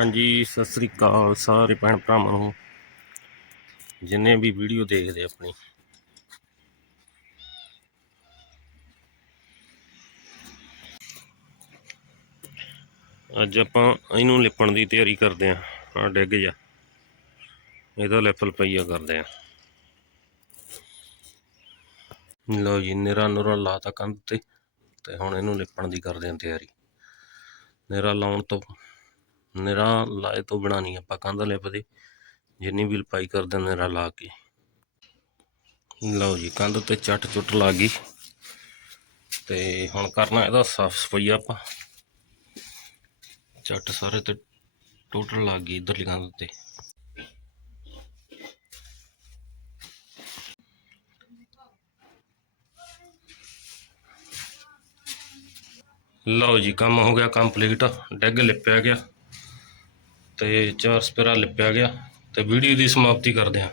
ਹਾਂਜੀ, ਸਤਿ ਸ੍ਰੀ ਅਕਾਲ ਸਾਰੇ ਭੈਣ ਭਰਾਵਾਂ ਨੂੰ। ਜਿੰਨੇ ਵੀ ਵੀਡੀਓ ਦੇਖਦੇ ਆਪਣੀ। ਅੱਜ ਆਪਾਂ ਇਹਨੂੰ ਲਿਪਣ ਦੀ ਤਿਆਰੀ ਕਰਦੇ ਆਂ ਆ ਡਿੱਗ ਜਾ। ਇਹਦਾ ਲੈਪਲ ਪਈਆ ਕਰਦੇ ਆਂ ਲਓ ਜੀ ਨਿਰਾ ਨੂਰਾ ਲਾਤਾ ਕੰਧ ਤੇ ਤੇ ਹੁਣ ਇਹਨੂੰ ਲਿਪਣ ਦੀ ਕਰਦੇ ਆਂ ਤਿਆਰੀ। ਨਿਰਾ ਲਾਉਣ ਤੋਂ ਨਿਰਾ ਲਾਏ ਤੋਂ ਬਣਾਉਣੀ ਆਪਾਂ ਕੰਧ ਲਿਪਦੇ ਜਿੰਨੀ ਵੀ ਲਪਾਈ ਕਰਦੇ ਹਾਂ, ਨਿਰਾ ਲਾ ਕੇ। ਲਓ ਜੀ, ਕੰਧ ਤੇ ਚੱਟ ਚੁੱਟ ਲਾ ਗਈ। ਤੇ ਹੁਣ ਕਰਨਾ ਇਹਦਾ ਸਾਫ਼ ਸਫ਼ਾਈ ਆਪਾਂ। ਚੱਟ ਸਾਰੇ ਤੇ ਟੋਟਲ ਲੱਗ ਗਈ ਇਧਰਲੀ ਕੰਧ ਤੇ ਲਓ ਜੀ, ਕੰਮ ਹੋ ਗਿਆ ਕੰਪਲੀਟ, ਡੈਗ ਲਿਪਿਆ ਗਿਆ। ਤੇ ਚਾਰ ਸਪੇਰਾ ਲਿਪਿਆ ਗਿਆ ਤੇ ਵੀਡੀਓ ਦੀ ਸਮਾਪਤੀ ਕਰਦੇ ਹਾਂ।